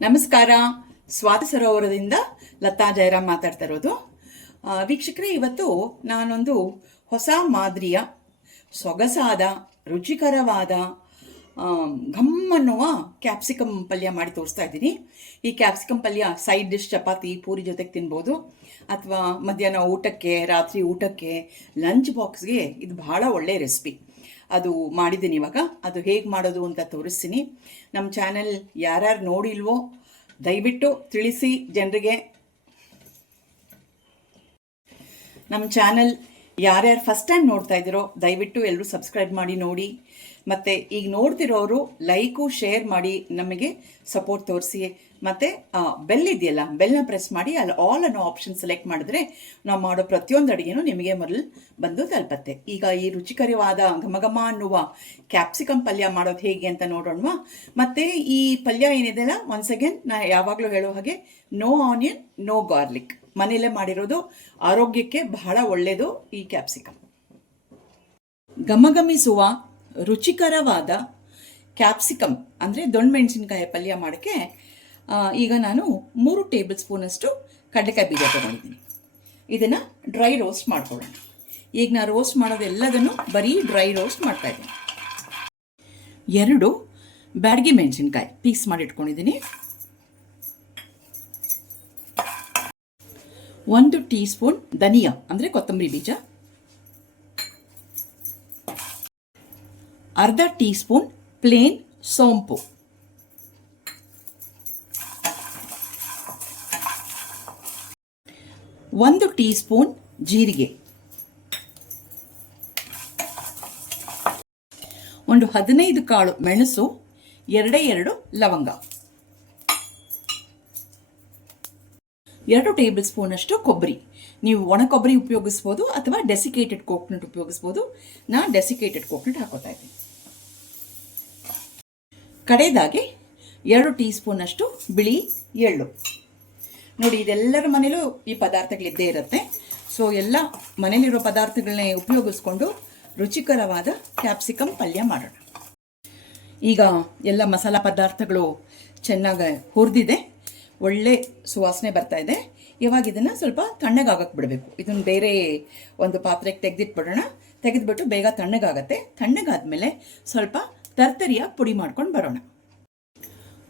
ನಮಸ್ಕಾರ. ಸ್ವಾತಿ ಸರೋವರದಿಂದ ಲತಾ ಜಯರಾಮ್ ಮಾತಾಡ್ತಾ ಇರೋದು. ವೀಕ್ಷಕರೇ, ಇವತ್ತು ನಾನೊಂದು ಹೊಸ ಮಾದರಿಯ ಸೊಗಸಾದ ರುಚಿಕರವಾದ ಘಮ್ಮನ್ನುವ ಕ್ಯಾಪ್ಸಿಕಮ್ ಪಲ್ಯ ಮಾಡಿ ತೋರಿಸ್ತಾ ಇದ್ದೀನಿ. ಈ ಕ್ಯಾಪ್ಸಿಕಮ್ ಪಲ್ಯ ಸೈಡ್ ಡಿಶ್ ಚಪಾತಿ ಪೂರಿ ಜೊತೆಗೆ ತಿನ್ಬೋದು, ಅಥವಾ ಮಧ್ಯಾಹ್ನ ಊಟಕ್ಕೆ, ರಾತ್ರಿ ಊಟಕ್ಕೆ, ಲಂಚ್ ಬಾಕ್ಸ್ಗೆ ಇದು ಬಹಳ ಒಳ್ಳೆಯ ರೆಸಿಪಿ. ಅದು ಮಾಡಿದ್ದೀನಿ. ಇವಾಗ ಅದು ಹೇಗೆ ಮಾಡೋದು ಅಂತ ತೋರಿಸ್ತೀನಿ. ನಮ್ಮ ಚಾನೆಲ್ ಯಾರ್ಯಾರು ನೋಡಿಲ್ವೋ ದಯವಿಟ್ಟು ತಿಳಿಸಿ ಜನರಿಗೆ. ನಮ್ಮ ಚಾನೆಲ್ ಯಾರ್ಯಾರು ಫಸ್ಟ್ ಟೈಮ್ ನೋಡ್ತಾ ಇದ್ದೀರೋ ದಯವಿಟ್ಟು ಎಲ್ಲರೂ ಸಬ್ಸ್ಕ್ರೈಬ್ ಮಾಡಿ ನೋಡಿ. ಮತ್ತು ಈಗ ನೋಡ್ತಿರೋರು ಲೈಕು ಶೇರ್ ಮಾಡಿ ನಮಗೆ ಸಪೋರ್ಟ್ ತೋರಿಸಿ. ಮತ್ತು ಬೆಲ್ ಇದೆಯಲ್ಲ, ಬೆಲ್ನ ಪ್ರೆಸ್ ಮಾಡಿ ಅಲ್ಲಿ ಆಲ್ ಅನ್ನೋ ಆಪ್ಷನ್ ಸೆಲೆಕ್ಟ್ ಮಾಡಿದ್ರೆ ನಾವು ಮಾಡೋ ಪ್ರತಿಯೊಂದು ಅಡುಗೆನೂ ನಿಮಗೆ ಮೊದಲು ಬಂದು ತಲುಪತ್ತೆ. ಈಗ ಈ ರುಚಿಕರವಾದ ಘಮಘಮ ಅನ್ನುವ ಕ್ಯಾಪ್ಸಿಕಮ್ ಪಲ್ಯ ಮಾಡೋದು ಹೇಗೆ ಅಂತ ನೋಡೋಣವಾ. ಮತ್ತು ಈ ಪಲ್ಯ ಏನಿದೆಯಲ್ಲ, ಒನ್ಸ್ ಅಗೇನ್ ನಾ ಯಾವಾಗಲೂ ಹೇಳೋ ಹಾಗೆ ನೋ ಆನಿಯನ್, ನೋ ಗಾರ್ಲಿಕ್, ಮನೆಯಲ್ಲೇ ಮಾಡಿರೋದು, ಆರೋಗ್ಯಕ್ಕೆ ಬಹಳ ಒಳ್ಳೆಯದು ಈ ಕ್ಯಾಪ್ಸಿಕಮ್. ಘಮಘಮಿಸುವ ರುಚಿಕರವಾದ ಕ್ಯಾಪ್ಸಿಕಮ್ ಅಂದರೆ ದೊಣ್ಣಮೆಣಸಿನ್ಕಾಯಿ ಪಲ್ಯ ಮಾಡೋಕ್ಕೆ ಈಗ ನಾನು 3 ಟೇಬಲ್ ಸ್ಪೂನಷ್ಟು ಕಡಲೆಕಾಯಿ ಬೀಜ ತೊಗೊಂಡಿದ್ದೀನಿ. ಇದನ್ನು ಡ್ರೈ ರೋಸ್ಟ್ ಮಾಡ್ಕೊಳ್ಳೋಣ. ಈಗ ನಾನು ರೋಸ್ಟ್ ಮಾಡೋದೆಲ್ಲದನ್ನು ಬರೀ ಡ್ರೈ ರೋಸ್ಟ್ ಮಾಡ್ತಾಯಿದ್ದೀನಿ. 2 ಬ್ಯಾಡಗಿ ಮೆಣಸಿನ್ಕಾಯಿ ಪೀಸ್ ಮಾಡಿ ಇಟ್ಕೊಂಡಿದ್ದೀನಿ. 1 ಟೀ ಸ್ಪೂನ್ ಧನಿಯಾ ಅಂದರೆ ಕೊತ್ತಂಬರಿ ಬೀಜ, 1/2 ಟೀ ಸ್ಪೂನ್ ಪ್ಲೇನ್ ಸೋಂಪು, 1 ಟೀ ಸ್ಪೂನ್ ಜೀರಿಗೆ, ಒಂದು 15 ಕಾಳು ಮೆಣಸು, 2 ಲವಂಗ, 2 ಟೇಬಲ್ ಸ್ಪೂನಷ್ಟು ಕೊಬ್ಬರಿ. ನೀವು ಒಣ ಕೊಬ್ಬರಿ ಉಪಯೋಗಿಸ್ಬೋದು ಅಥವಾ ಡೆಸಿಕೇಟೆಡ್ ಕೋಕೋನಟ್ ಉಪಯೋಗಿಸ್ಬೋದು. ನಾನು ಡೆಸಿಕೇಟೆಡ್ ಕೋಕೋನಟ್ ಹಾಕೋತಾ ಇದ್ದೀನಿ. ಕಡೆಯದಾಗಿ 2 ಟೀ ಸ್ಪೂನಷ್ಟು ಬಿಳಿ ಎಳ್ಳು. ನೋಡಿ, ಇದೆಲ್ಲರ ಮನೇಲೂ ಈ ಪದಾರ್ಥಗಳಿದ್ದೇ ಇರುತ್ತೆ. ಸೊ ಎಲ್ಲ ಮನೇಲಿರೋ ಪದಾರ್ಥಗಳನ್ನೇ ಉಪಯೋಗಿಸ್ಕೊಂಡು ರುಚಿಕರವಾದ ಕ್ಯಾಪ್ಸಿಕಮ್ ಪಲ್ಯ ಮಾಡೋಣ. ಈಗ ಎಲ್ಲ ಮಸಾಲ ಪದಾರ್ಥಗಳು ಚೆನ್ನಾಗಿ ಹುರಿದಿದೆ, ಒಳ್ಳೆ ಸುವಾಸನೆ ಬರ್ತಾ ಇದೆ. ಇವಾಗ ಇದನ್ನು ಸ್ವಲ್ಪ ತಣ್ಣಗಾಗಕ್ಕೆ ಬಿಡಬೇಕು. ಇದನ್ನು ಬೇರೆ ಒಂದು ಪಾತ್ರೆಗೆ ತೆಗೆದಿಟ್ಬಿಡೋಣ. ತೆಗೆದುಬಿಟ್ಟು ಬೇಗ ತಣ್ಣಗಾಗತ್ತೆ. ತಣ್ಣಗಾದ್ಮೇಲೆ ಸ್ವಲ್ಪ ತರ್ತರಿಯಾಗಿ ಪುಡಿ ಮಾಡ್ಕೊಂಡು ಬರೋಣ.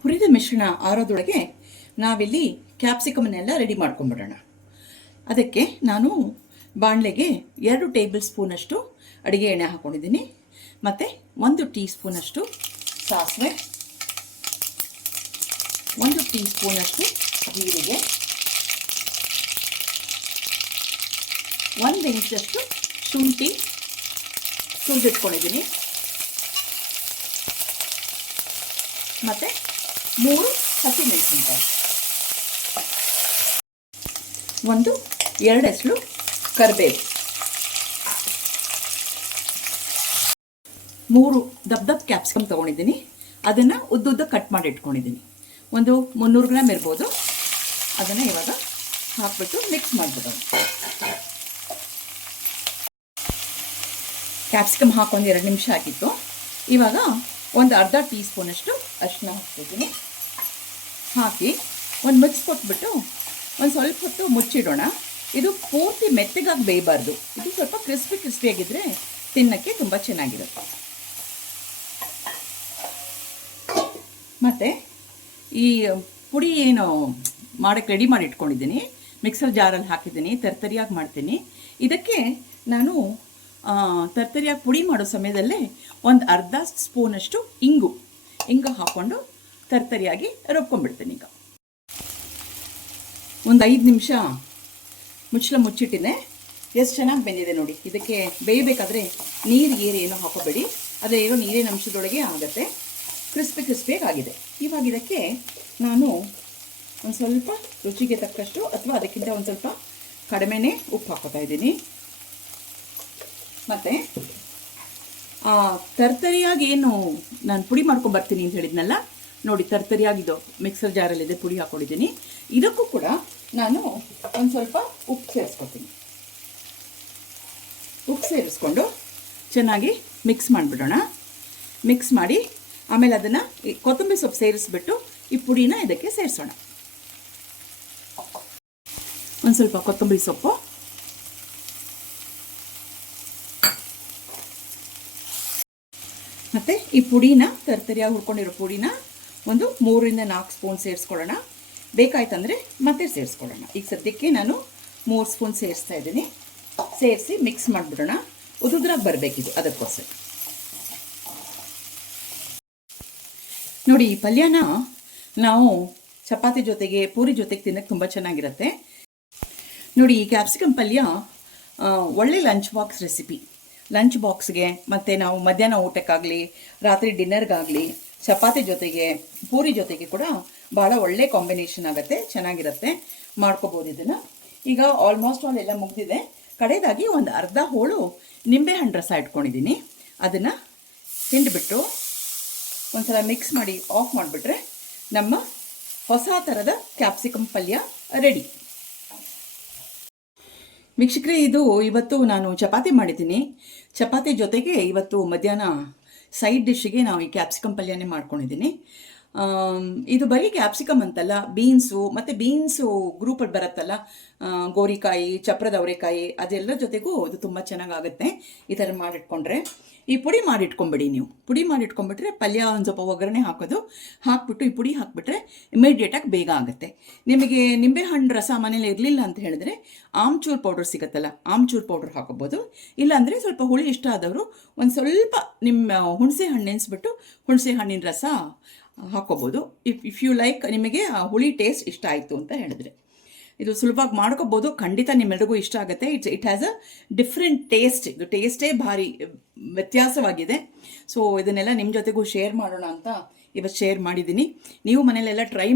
ಹುರಿದ ಮಿಶ್ರಣ ಆರೋದೊಳಗೆ ನಾವಿಲ್ಲಿ ಕ್ಯಾಪ್ಸಿಕಮ್ನೆಲ್ಲ ರೆಡಿ ಮಾಡ್ಕೊಂಡ್ಬಿಡೋಣ. ಅದಕ್ಕೆ ನಾನು ಬಾಣಲೆಗೆ 2 ಟೇಬಲ್ ಸ್ಪೂನಷ್ಟು ಅಡುಗೆ ಎಣ್ಣೆ ಹಾಕ್ಕೊಂಡಿದ್ದೀನಿ. ಮತ್ತು 1 ಟೀ ಸ್ಪೂನಷ್ಟು ಸಾಸಿವೆ, 1 ಟೀ ಸ್ಪೂನಷ್ಟು ಜೀರಿಗೆ, 1 ಇಂಚಷ್ಟು ಶುಂಠಿ ಸುರಿದಿಟ್ಕೊಂಡಿದ್ದೀನಿ, ಮತ್ತು 3 ಹಸಿಮೆಣಸಿನಕಾಯಿ, 2 ಎಸಳು ಕರಿಬೇವು, 3 ದಪ್ಪ ಕ್ಯಾಪ್ಸಿಕಮ್ ತೊಗೊಂಡಿದ್ದೀನಿ. ಅದನ್ನು ಉದ್ದುದ್ದ ಕಟ್ ಮಾಡಿ ಇಟ್ಕೊಂಡಿದ್ದೀನಿ. ಒಂದು 300 ಗ್ರಾಮ್ ಇರ್ಬೋದು. ಅದನ್ನು ಇವಾಗ ಹಾಕ್ಬಿಟ್ಟು ಮಿಕ್ಸ್ ಮಾಡಿಬಿಡೋಣ. ಕ್ಯಾಪ್ಸಿಕಮ್ ಹಾಕೊಂಡು 2 ನಿಮಿಷ ಆಗಿತ್ತು. ಇವಾಗ ಒಂದು 1/2 ಟೀ ಸ್ಪೂನಷ್ಟು ಅರಿಶಿನ ಹಾಕ್ತಿದ್ದೀನಿ. ಹಾಕಿ ಒಂದು ಮಿಕ್ಸ್ ಕೊಟ್ಬಿಟ್ಟು ಒಂದು ಸ್ವಲ್ಪ ಹೊತ್ತು ಮುಚ್ಚಿಡೋಣ. ಇದು ಪೂರ್ತಿ ಮೆತ್ತಗಾಗಿ ಬೇಯಬಾರ್ದು. ಇದು ಸ್ವಲ್ಪ ಕ್ರಿಸ್ಪಿಯಾಗಿದ್ದರೆ ತಿನ್ನೋಕ್ಕೆ ತುಂಬ ಚೆನ್ನಾಗಿರುತ್ತೆ. ಮತ್ತು ಈ ಪುಡಿ ಏನು ಮಾಡೋಕ್ಕೆ ರೆಡಿ ಮಾಡಿ ಇಟ್ಕೊಂಡಿದ್ದೀನಿ, ಮಿಕ್ಸರ್ ಜಾರಲ್ಲಿ ಹಾಕಿದ್ದೀನಿ, ತರ್ತರಿಯಾಗಿ ಮಾಡ್ತೀನಿ. ಇದಕ್ಕೆ ನಾನು ತರ್ತರಿಯಾಗಿ ಪುಡಿ ಮಾಡೋ ಸಮಯದಲ್ಲೇ ಒಂದು 1/2 ಸ್ಪೂನಷ್ಟು ಇಂಗು ಹಾಕ್ಕೊಂಡು ತರ್ತರಿಯಾಗಿ ರುಬ್ಕೊಂಡ್ಬಿಡ್ತೀನಿ. ಈಗ ಒಂದು 5 ನಿಮಿಷ ಮುಚ್ಚಿಟ್ಟಿದೆ. ಎಷ್ಟು ಚೆನ್ನಾಗಿ ಬೆಂದಿದೆ ನೋಡಿ. ಇದಕ್ಕೆ ಬೇಯಬೇಕಾದ್ರೆ ನೀರು ಏನೋ ಹಾಕೋಬೇಡಿ, ಅದೇ ಇರೋ ನೀರಿನ ಅಂಶದೊಳಗೆ ಆಗುತ್ತೆ. ಕ್ರಿಸ್ಪಿಯಾಗಿ ಆಗಿದೆ. ಇವಾಗ ಇದಕ್ಕೆ ನಾನು ಒಂದು ಸ್ವಲ್ಪ ರುಚಿಗೆ ತಕ್ಕಷ್ಟು ಅಥವಾ ಅದಕ್ಕಿಂತ ಒಂದು ಸ್ವಲ್ಪ ಕಡಿಮೆನೇ ಉಪ್ಪು ಹಾಕೋತಾ ಇದ್ದೀನಿ. ಮತ್ತು ತರ್ತರಿಯಾಗಿ ಏನು ನಾನು ಪುಡಿ ಮಾಡ್ಕೊಂಬರ್ತೀನಿ ಅಂತ ಹೇಳಿದ್ನಲ್ಲ, ನೋಡಿ ತರ್ತರಿಯಾಗಿದ್ದು ಮಿಕ್ಸರ್ ಜಾರಲ್ಲಿದೆ, ಪುಡಿ ಹಾಕ್ಕೊಂಡಿದ್ದೀನಿ. ಇದಕ್ಕೂ ಕೂಡ ನಾನು ಒಂದು ಸ್ವಲ್ಪ ಉಪ್ಪು ಸೇರಿಸ್ಕೊತೀನಿ. ಉಪ್ಪು ಸೇರಿಸ್ಕೊಂಡು ಚೆನ್ನಾಗಿ ಮಿಕ್ಸ್ ಮಾಡಿಬಿಡೋಣ. ಮಿಕ್ಸ್ ಮಾಡಿ ಆಮೇಲೆ ಅದನ್ನು ಕೊತ್ತಂಬರಿ ಸೊಪ್ಪು ಸೇರಿಸ್ಬಿಟ್ಟು ಈ ಪುಡಿನ ಇದಕ್ಕೆ ಸೇರಿಸೋಣ. ಒಂದು ಸ್ವಲ್ಪ ಕೊತ್ತಂಬರಿ ಸೊಪ್ಪು, ಮತ್ತು ಈ ಪುಡಿನ ತರ್ತರಿಯಾಗಿ ಹುರ್ಕೊಂಡಿರೋ ಪುಡಿನ ಒಂದು 3-4 ಸ್ಪೂನ್ ಸೇರಿಸ್ಕೊಳ್ಳೋಣ. ಬೇಕಾಯ್ತಂದರೆ ಮತ್ತೆ ಸೇರಿಸ್ಕೊಳ್ಳೋಣ. ಈಗ ಸದ್ಯಕ್ಕೆ ನಾನು 3 ಸ್ಪೂನ್ ಸೇರಿಸ್ತಾ ಇದ್ದೀನಿ. ಸೇರಿಸಿ ಮಿಕ್ಸ್ ಮಾಡಿಬಿಡೋಣ. ಉದುದ್ರಾಗಿ ಬರಬೇಕಿದು, ಅದಕ್ಕೋಸ್ಕರ. ನೋಡಿ, ಈ ಪಲ್ಯನ ನಾವು ಚಪಾತಿ ಜೊತೆಗೆ ಪೂರಿ ಜೊತೆಗೆ ತಿನ್ನೋಕ್ಕೆ ತುಂಬ ಚೆನ್ನಾಗಿರುತ್ತೆ. ನೋಡಿ, ಈ ಕ್ಯಾಪ್ಸಿಕಮ್ ಪಲ್ಯ ಒಳ್ಳೆ ಲಂಚ್ ಬಾಕ್ಸ್ ರೆಸಿಪಿ. ಲಂಚ್ ಬಾಕ್ಸ್ಗೆ ಮತ್ತು ನಾವು ಮಧ್ಯಾಹ್ನ ಊಟಕ್ಕಾಗಲಿ ರಾತ್ರಿ ಡಿನ್ನರ್ಗಾಗಲಿ ಚಪಾತಿ ಜೊತೆಗೆ ಪೂರಿ ಜೊತೆಗೆ ಕೂಡ ಭಾಳ ಒಳ್ಳೆ ಕಾಂಬಿನೇಷನ್ ಆಗುತ್ತೆ, ಚೆನ್ನಾಗಿರುತ್ತೆ. ಮಾಡ್ಕೋಬೋದು ಇದನ್ನು. ಈಗ ಆಲ್ಮೋಸ್ಟ್ ಆಲ್ ಎಲ್ಲ ಮುಗಿದಿದೆ. ಕಡೆಯದಾಗಿ ಒಂದು ಅರ್ಧ ಹೋಳು ನಿಂಬೆಹಣ್ಣು ರಸ ಇಟ್ಕೊಂಡಿದ್ದೀನಿ. ಅದನ್ನು ಹಿಂಡಿಬಿಟ್ಟು ಒಂದ್ಸಲ ಮಿಕ್ಸ್ ಮಾಡಿ ಆಫ್ ಮಾಡಿಬಿಟ್ರೆ ನಮ್ಮ ಹೊಸ ಥರದ ಕ್ಯಾಪ್ಸಿಕಮ್ ಪಲ್ಯ ರೆಡಿ. ವೀಕ್ಷಕರೇ, ಇದು ಇವತ್ತು ನಾನು ಚಪಾತಿ ಮಾಡಿದ್ದೀನಿ. ಚಪಾತಿ ಜೊತೆಗೆ ಇವತ್ತು ಮಧ್ಯಾಹ್ನ ಸೈಡ್ ಡಿಶ್ಗೆ ನಾವು ಈ ಕ್ಯಾಪ್ಸಿಕಮ್ ಪಲ್ಯನೇ ಮಾಡ್ಕೊಂಡಿದ್ದೀನಿ. ಇದು ಬರೀ ಕ್ಯಾಪ್ಸಿಕಮ್ ಅಂತಲ್ಲ, ಬೀನ್ಸು ಮತ್ತು ಬೀನ್ಸು ಗ್ರೂಪಲ್ಲಿ ಬರುತ್ತಲ್ಲ, ಗೋರಿಕಾಯಿ, ಚಪ್ರದ ಅವರೆಕಾಯಿ, ಅದೆಲ್ಲ ಜೊತೆಗೂ ಇದು ತುಂಬ ಚೆನ್ನಾಗಾಗುತ್ತೆ ಈ ಥರ ಮಾಡಿಟ್ಕೊಂಡ್ರೆ. ಈ ಪುಡಿ ಮಾಡಿಟ್ಕೊಂಬಿಡಿ. ನೀವು ಪುಡಿ ಮಾಡಿಟ್ಕೊಂಡ್ಬಿಟ್ರೆ ಪಲ್ಯ ಒಂದು ಸ್ವಲ್ಪ ಒಗ್ಗರಣೆ ಹಾಕೋದು ಹಾಕ್ಬಿಟ್ಟು ಈ ಪುಡಿ ಹಾಕಿಬಿಟ್ರೆ ಇಮಿಡಿಯೇಟಾಗಿ ಬೇಗ ಆಗುತ್ತೆ. ನಿಮಗೆ ನಿಂಬೆಹಣ್ಣು ರಸ ಮನೇಲಿ ಇರಲಿಲ್ಲ ಅಂತ ಹೇಳಿದ್ರೆ ಆಮ್ಚೂರ್ ಪೌಡರ್ ಸಿಗುತ್ತಲ್ಲ, ಆಮ್ಚೂರ್ ಪೌಡರ್ ಹಾಕೋಬೋದು. ಇಲ್ಲಾಂದರೆ ಸ್ವಲ್ಪ ಹುಳಿ ಇಷ್ಟ ಆದವರು ಒಂದು ಸ್ವಲ್ಪ ನಿಮ್ಮ ಹುಣಸೆ ಹಣ್ಣು ನೆನೆಸ್ಬಿಟ್ಟು ಹುಣಸೆ ಹಣ್ಣಿನ ರಸ ಹಾಕೋಬೋದು. ಇಫ್ ಯು ಲೈಕ್, ನಿಮಗೆ ಆ ಹುಳಿ ಟೇಸ್ಟ್ ಇಷ್ಟ ಆಯಿತು ಅಂತ ಹೇಳಿದ್ರೆ ಇದು ಸುಲಭವಾಗಿ ಮಾಡ್ಕೋಬೋದು. ಖಂಡಿತ ನಿಮ್ಮೆಲ್ಲರಿಗೂ ಇಷ್ಟ ಆಗುತ್ತೆ. It has a different taste. ಇದು ಟೇಸ್ಟೇ ಭಾರಿ ವ್ಯತ್ಯಾಸವಾಗಿದೆ. ಸೊ ಇದನ್ನೆಲ್ಲ ನಿಮ್ಮ ಜೊತೆಗೂ ಶೇರ್ ಮಾಡೋಣ ಅಂತ ಇವತ್ತು ಶೇರ್ ಮಾಡಿದ್ದೀನಿ. ನೀವು ಮನೇಲೆಲ್ಲ ಟ್ರೈ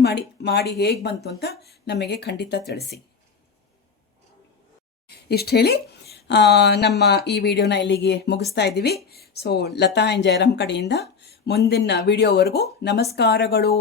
ಮಾಡಿ ಹೇಗೆ ಬಂತು ಅಂತ ನಮಗೆ ಖಂಡಿತ ತಿಳಿಸಿ. ಇಷ್ಟು ಹೇಳಿ ನಮ್ಮ ಈ ವಿಡಿಯೋನ ಇಲ್ಲಿಗೆ ಮುಗಿಸ್ತಾ ಇದ್ದೀವಿ. ಸೊ ಲತಾ ಆ್ಯಂಡ್ ಜಯರಾಮ್ ಕಡೆಯಿಂದ ಮುಂದಿನ ವಿಡಿಯೋವರೆಗೂ ನಮಸ್ಕಾರಗಳು.